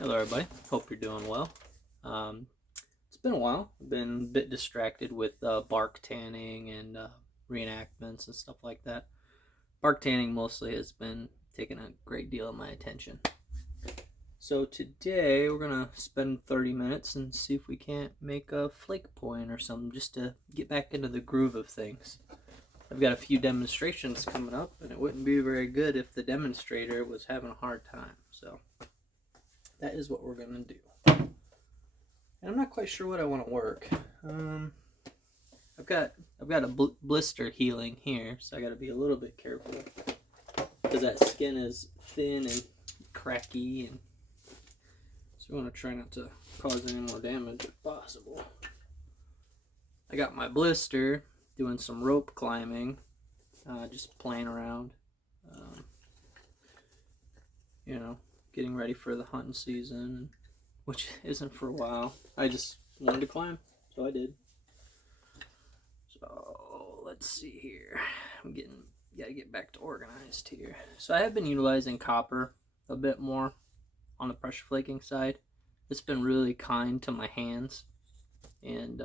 Hello everybody, hope you're doing well. It's been a while. I've been a bit distracted with bark tanning and reenactments and stuff like that. Bark tanning mostly has been taking a great deal of my attention. So today we're going to spend 30 minutes and see if we can't make a flake point or something just to get back into the groove of things. I've got a few demonstrations coming up and it wouldn't be very good if the demonstrator was having a hard time. So that is what we're going to do. And I'm not quite sure what I want to work. I've got a blister healing here, so I got to be a little bit careful because that skin is thin and cracky, and so we want to try not to cause any more damage if possible. I got my blister doing some rope climbing, just playing around, getting ready for the hunting season, which isn't for a while. I just wanted to climb, so I did. So let's see here. Gotta get back to organized here. So I have been utilizing copper a bit more on the pressure flaking side. It's been really kind to my hands, and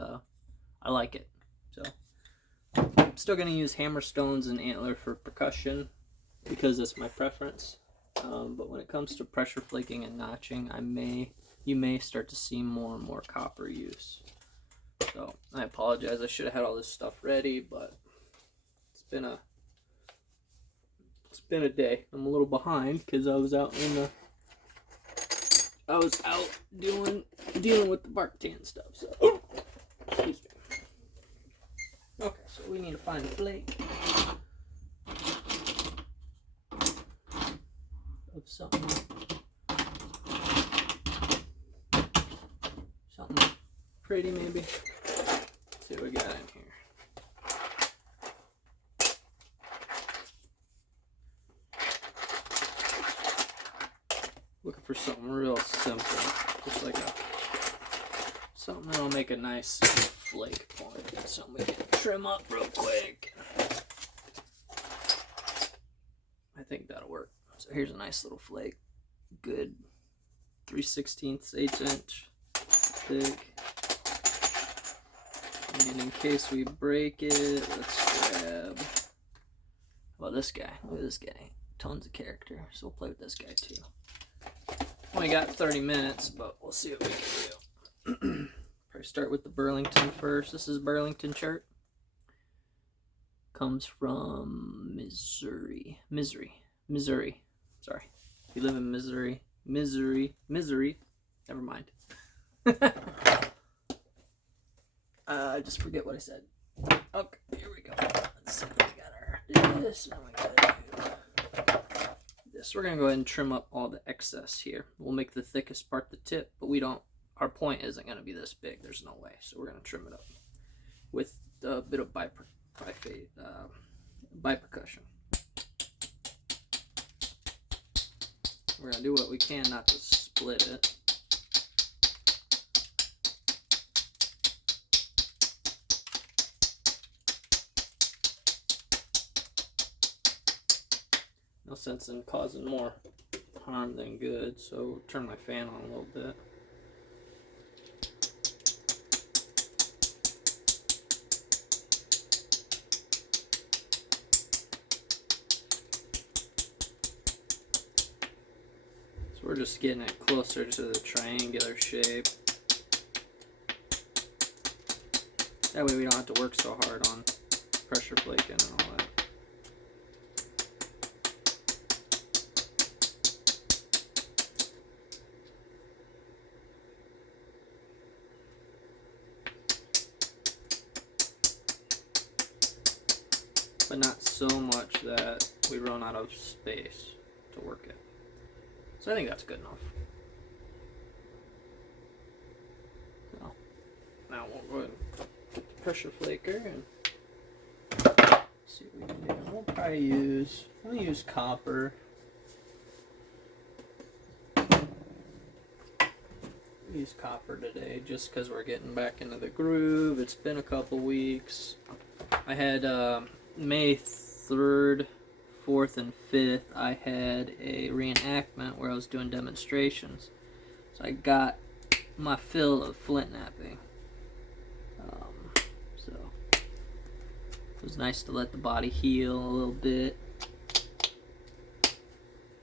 I like it. So I'm still gonna use hammerstones and antler for percussion because that's my preference. But when it comes to pressure flaking and notching, you may start to see more and more copper use. So I apologize. I should have had all this stuff ready, but it's been a day. I'm a little behind because I was out dealing with the barktan stuff. So excuse me. Okay, so we need to find a flake of something pretty, maybe. Let's see what we got in here. Looking for something real simple, just like something that'll make a nice flake point. Something we can trim up real quick. I think that'll work. So here's a nice little flake, good 3/16 1/8" thick. And in case we break it, let's grab. How about this guy? Look at this guy. Tons of character. So we'll play with this guy too. Only got 30 minutes, but we'll see what we can do. Probably start with the Burlington first. This is Burlington Chert. Comes from Missouri. Sorry. If you live in Missouri. Never mind. I just forget what I said. Okay, here we go. Let's see. We got this, and we gotta do this. We're gonna go ahead and trim up all the excess here. We'll make the thickest part the tip, but our point isn't gonna be this big. There's no way. So we're gonna trim it up with a bit of bipercussion. We're gonna do what we can not to split it. No sense in causing more harm than good, so turn my fan on a little bit. So we're just getting it closer to the triangular shape. That way we don't have to work so hard on pressure flaking and all that. But not so much that we run out of space to work it. So I think that's good enough. So now we'll go ahead and put the pressure flaker and see what we can do. We'll use copper. We'll use copper today just because we're getting back into the groove. It's been a couple weeks. I had May 3rd, 4th, and 5th, I had a reenactment where I was doing demonstrations. So I got my fill of flint knapping. So it was nice to let the body heal a little bit.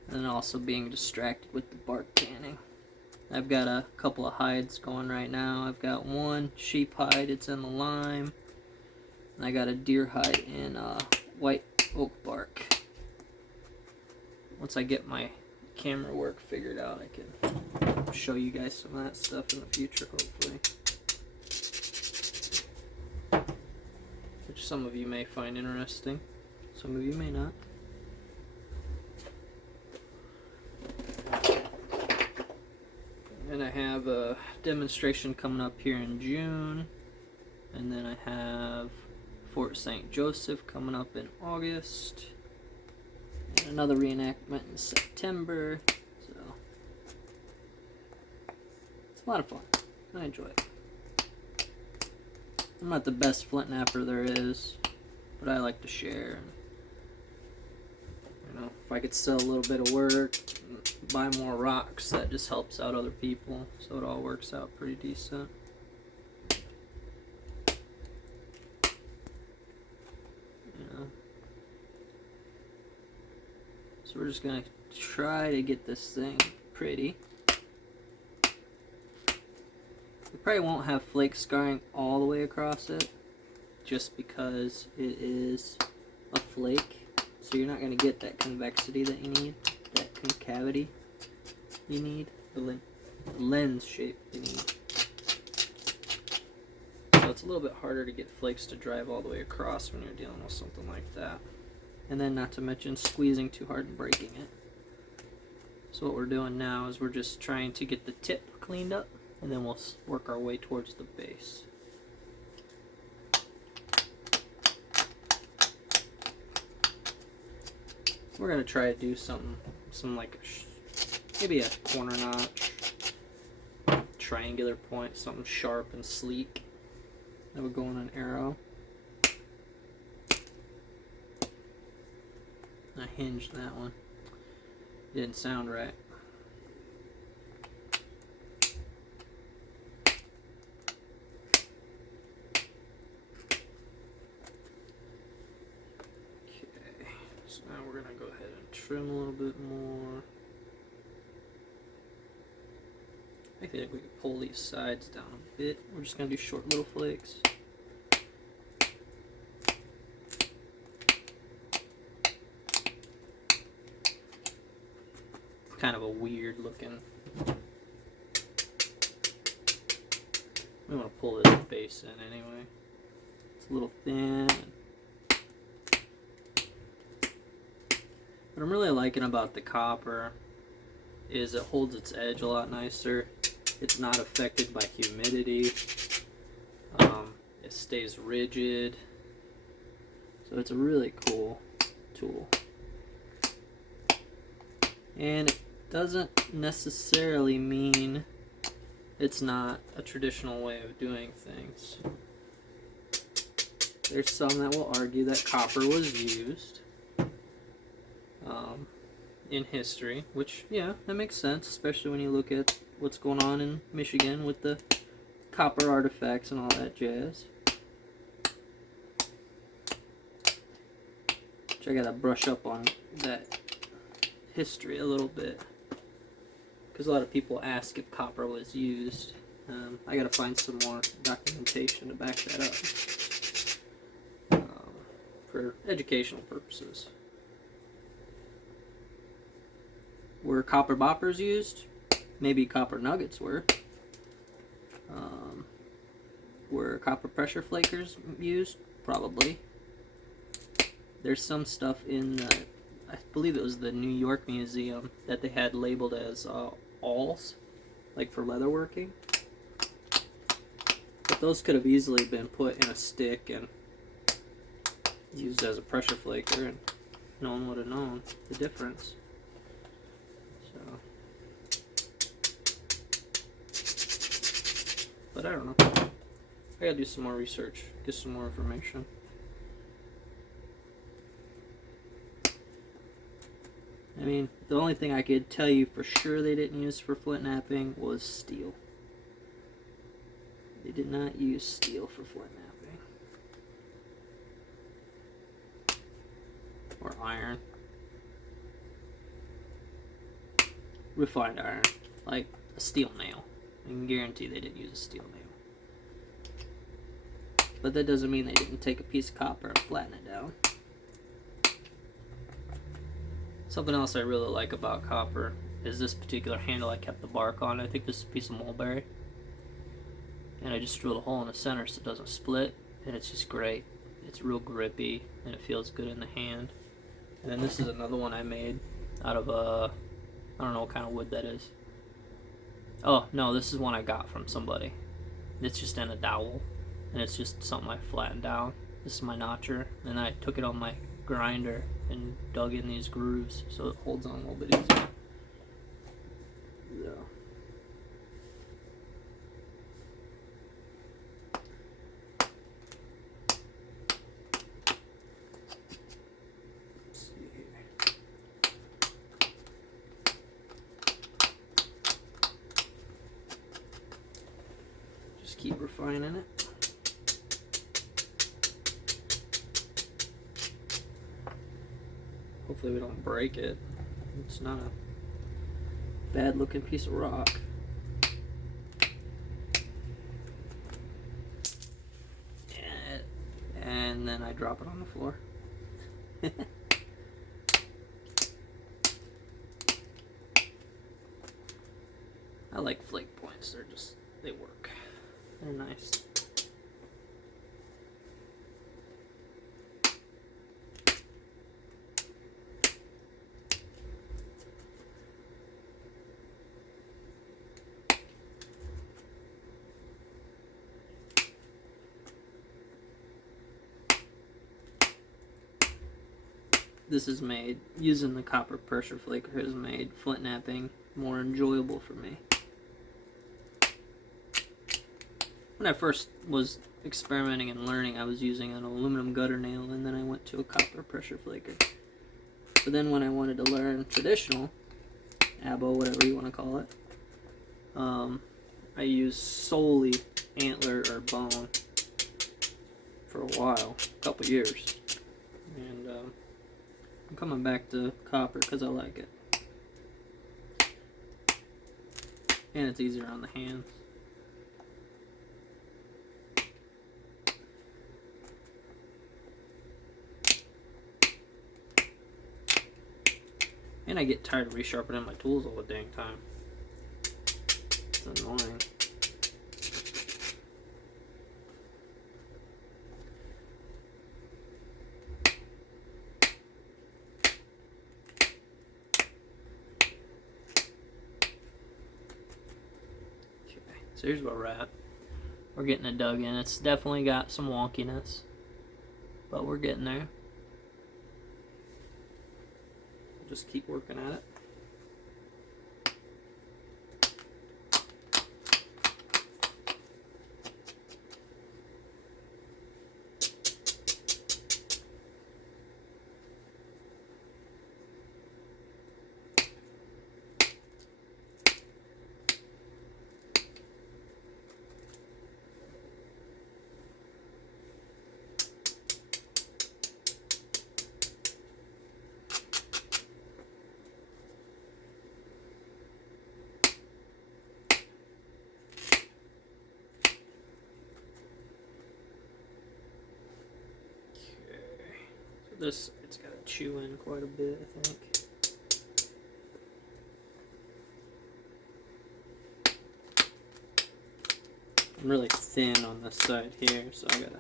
And also being distracted with the bark tanning. I've got a couple of hides going right now. I've got one sheep hide, it's in the lime. And I got a deer hide in white oak bark. Once I get my camera work figured out, I can show you guys some of that stuff in the future, hopefully. Which some of you may find interesting, some of you may not. And I have a demonstration coming up here in June. And then I have Fort St. Joseph coming up in August. And another reenactment in September. So it's a lot of fun. I enjoy it. I'm not the best flint napper there is, but I like to share. You know, if I could sell a little bit of work, buy more rocks, that just helps out other people. So it all works out pretty decent. So we're just gonna try to get this thing pretty. We probably won't have flake scarring all the way across it, just because it is a flake. So you're not gonna get that convexity that you need, that concavity you need, the lens shape you need. So it's a little bit harder to get flakes to drive all the way across when you're dealing with something like that. And then not to mention squeezing too hard and breaking it. So what we're doing now is we're just trying to get the tip cleaned up, and then we'll work our way towards the base. We're gonna try to do some like maybe a corner notch, triangular point, something sharp and sleek that would go on an arrow. I hinged that one. Didn't sound right. Okay, so now we're gonna go ahead and trim a little bit more. I think we could pull these sides down a bit. We're just gonna do short little flakes. Kind of a weird looking. We want to pull this base in anyway. It's a little thin. What I'm really liking about the copper is it holds its edge a lot nicer. It's not affected by humidity. It stays rigid. So it's a really cool tool. And it doesn't necessarily mean it's not a traditional way of doing things. There's some that will argue that copper was used in history, which, yeah, that makes sense, especially when you look at what's going on in Michigan with the copper artifacts and all that jazz. Which I gotta brush up on that history a little bit, because a lot of people ask if copper was used. I gotta find some more documentation to back that up for educational purposes. Were copper boppers used? Maybe copper nuggets were. Were copper pressure flakers used? Probably. There's some stuff in the, I believe it was the New York Museum, that they had labeled as awls, like for leatherworking. But those could have easily been put in a stick and used as a pressure flaker, and no one would have known the difference. So, but I don't know. I gotta do some more research, get some more information. I mean, the only thing I could tell you for sure they didn't use for flint knapping was steel. They did not use steel for flint knapping. Or iron. Refined iron. Like a steel nail. I can guarantee they didn't use a steel nail. But that doesn't mean they didn't take a piece of copper and flatten it down. Something else I really like about copper is this particular handle I kept the bark on. I think this is a piece of mulberry. And I just drilled a hole in the center so it doesn't split. And it's just great. It's real grippy and it feels good in the hand. And then this is another one I made out of I don't know what kind of wood that is. Oh, no, this is one I got from somebody. It's just in a dowel. And it's just something I flattened down. This is my notcher. And I took it on my grinder and dug in these grooves so it holds on a little bit easier. So. Let's see here. Just keep refining it. Hopefully we don't break it. It's not a bad looking piece of rock. And then I drop it on the floor. I like flake points. They work. They're nice. This is made, using the copper pressure flaker has made flint knapping more enjoyable for me. When I first was experimenting and learning, I was using an aluminum gutter nail and then I went to a copper pressure flaker. But then when I wanted to learn traditional, abo, whatever you want to call it, I used solely antler or bone for a while, a couple years. And I'm coming back to copper because I like it. And it's easier on the hands. And I get tired of resharpening my tools all the dang time. It's annoying. So here's where we're at. We're getting it dug in. It's definitely got some wonkiness, but we're getting there. Just keep working at it. This, it's got to chew in quite a bit, I think. I'm really thin on this side here, so I gotta...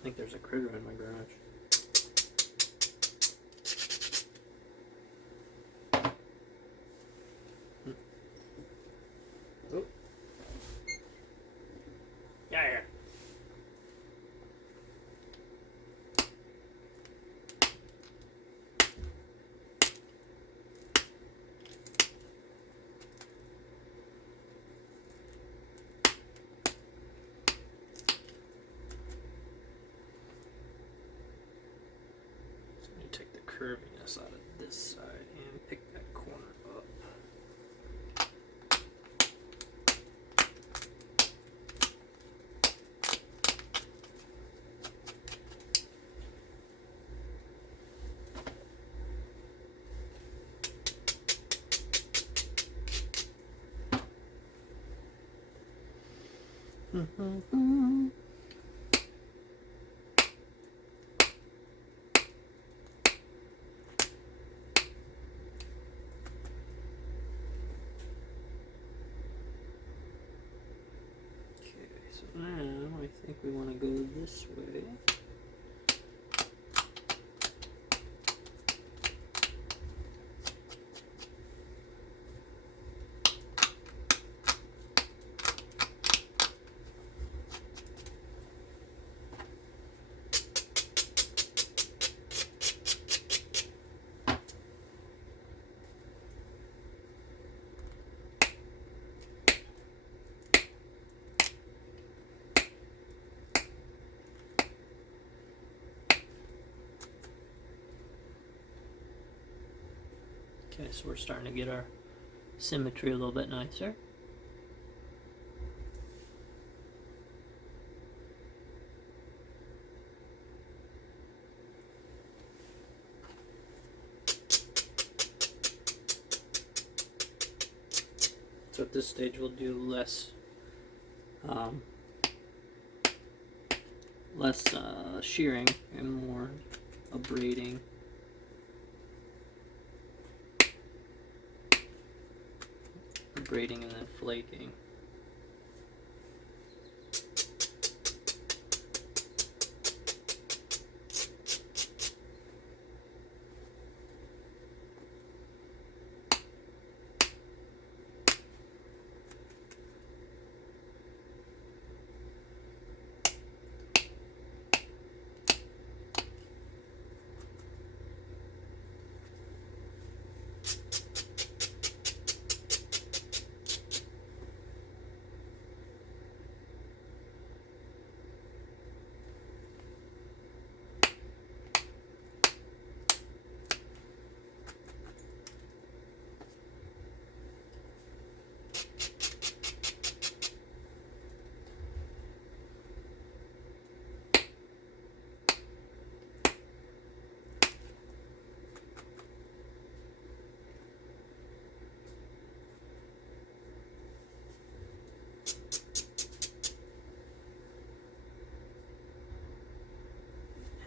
I think there's a critter in my garage. Oh. Yeah. curviness out of this side and pick that corner up. So now I think we want to go this way. Okay, so we're starting to get our symmetry a little bit nicer. So at this stage we'll do less shearing and more abrading. Abrading and then flaking.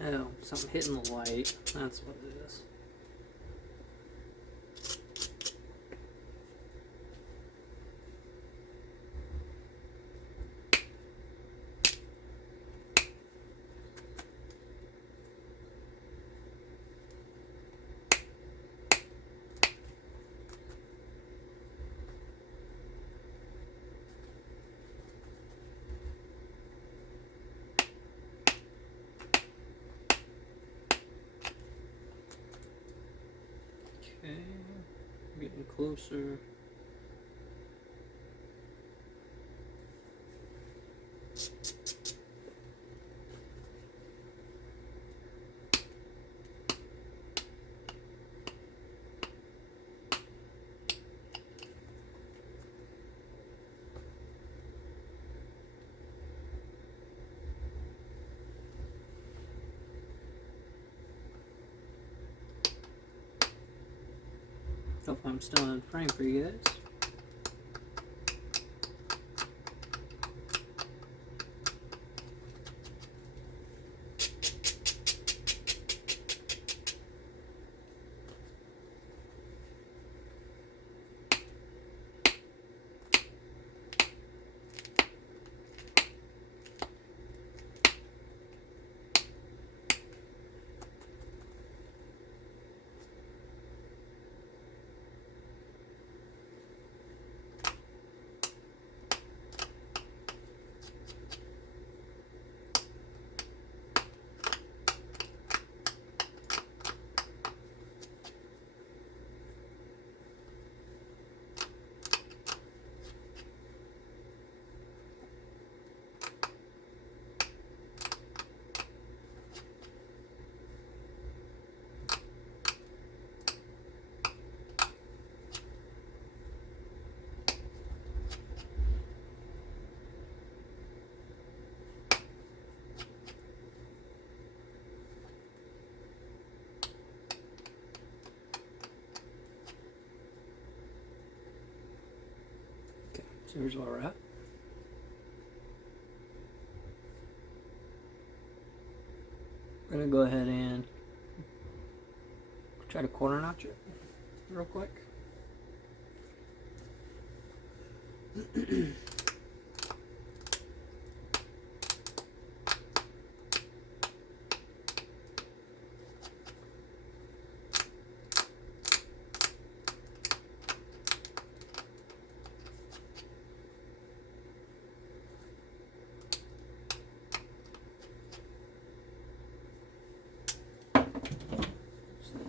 Oh, something hitting the light. That's what it is. Okay, getting closer. Hope I'm still in frame for you guys. So here's where we're at. We're gonna go ahead and try to corner notch it real quick.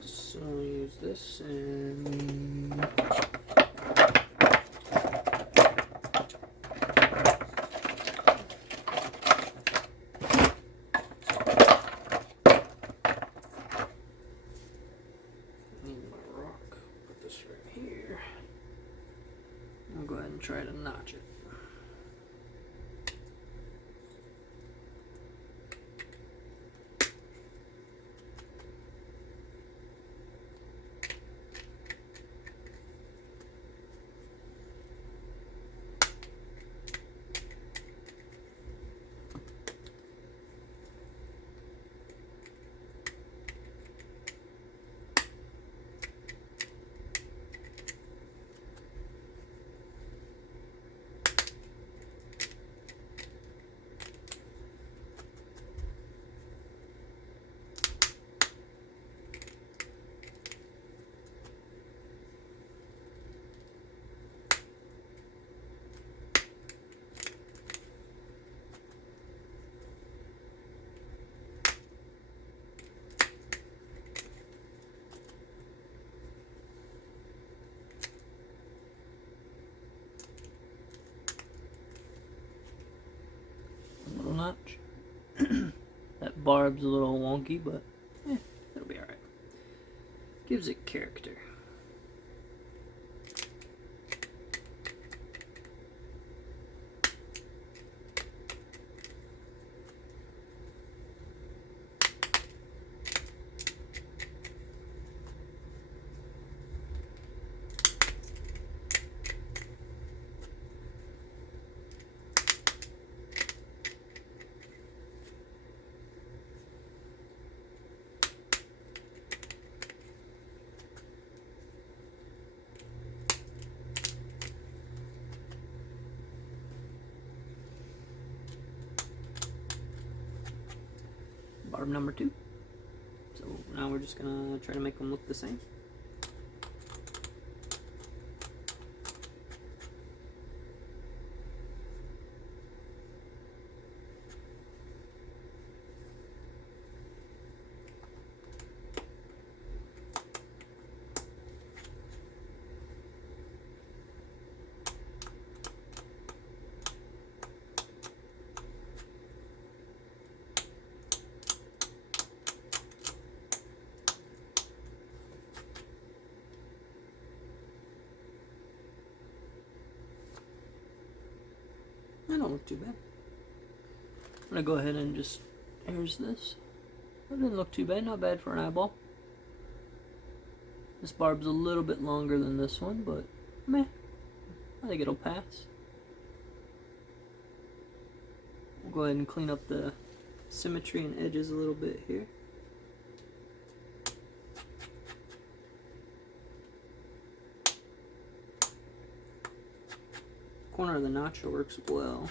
So I'll use this and need my rock. Put this right here. I'll go ahead and try to notch it. Notch. That barb's a little wonky, but it'll be alright. Gives it character. Barb number 2. So now we're just gonna try to make them look the same. That don't look too bad. I'm gonna go ahead and just, here's this. That didn't look too bad, not bad for an eyeball. This barb's a little bit longer than this one, but meh, I think it'll pass. We'll go ahead and clean up the symmetry and edges a little bit here. Corner of the notch works well.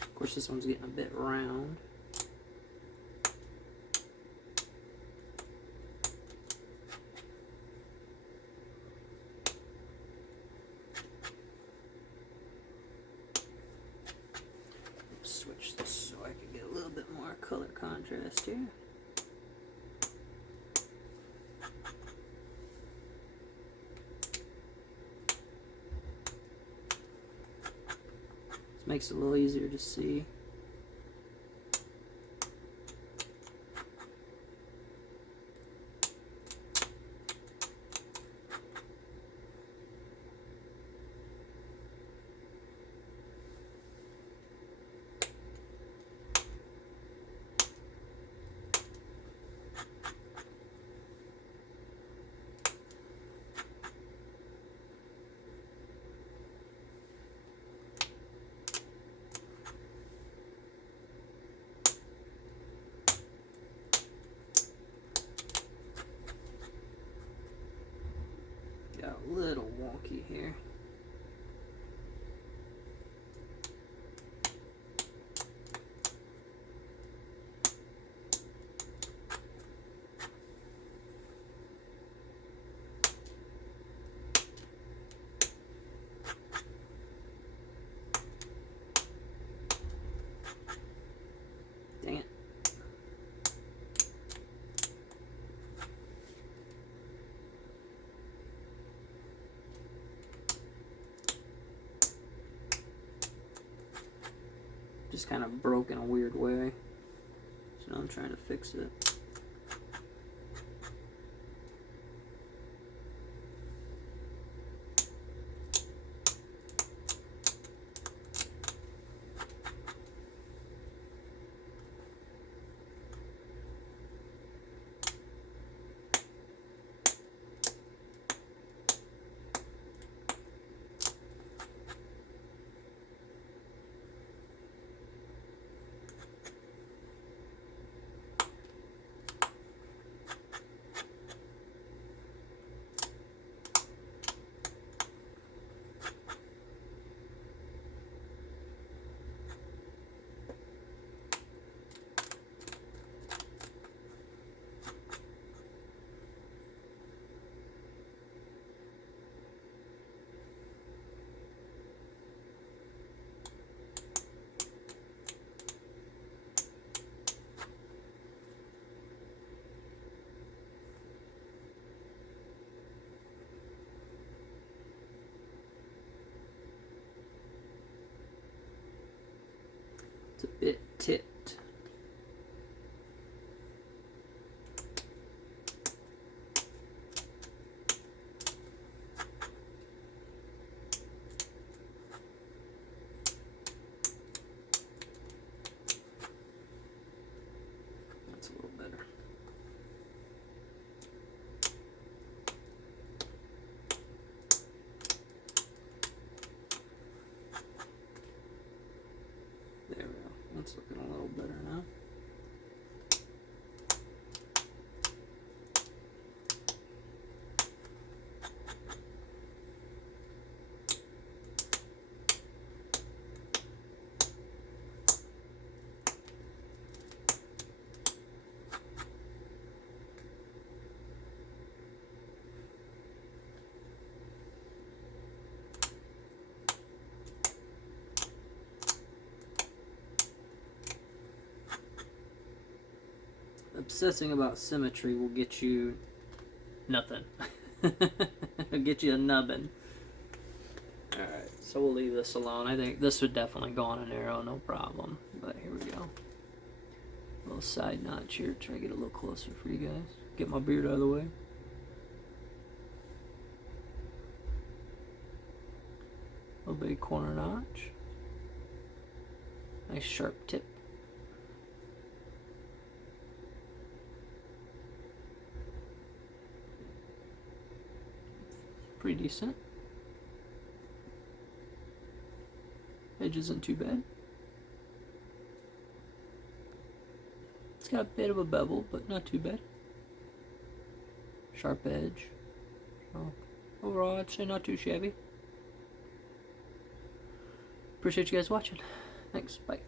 Of course, this one's getting a bit round. Switch this so I can get a little bit more color contrast here. This makes it a little easier to see. Got a little wonky here. Dang it. Just kind of broke in a weird way. So now I'm trying to fix it. It's a bit tipped. That's a little better. There we go. That's looking a little better now. Obsessing about symmetry will get you nothing. It'll get you a nubbin. Alright, so we'll leave this alone. I think this would definitely go on an arrow, no problem. But here we go. A little side notch here. Try to get a little closer for you guys. Get my beard out of the way. A little big corner notch. Nice sharp tip. Pretty decent. Edge isn't too bad. It's got a bit of a bevel, but not too bad. Sharp edge. So overall, I'd say not too shabby. Appreciate you guys watching. Thanks. Bye.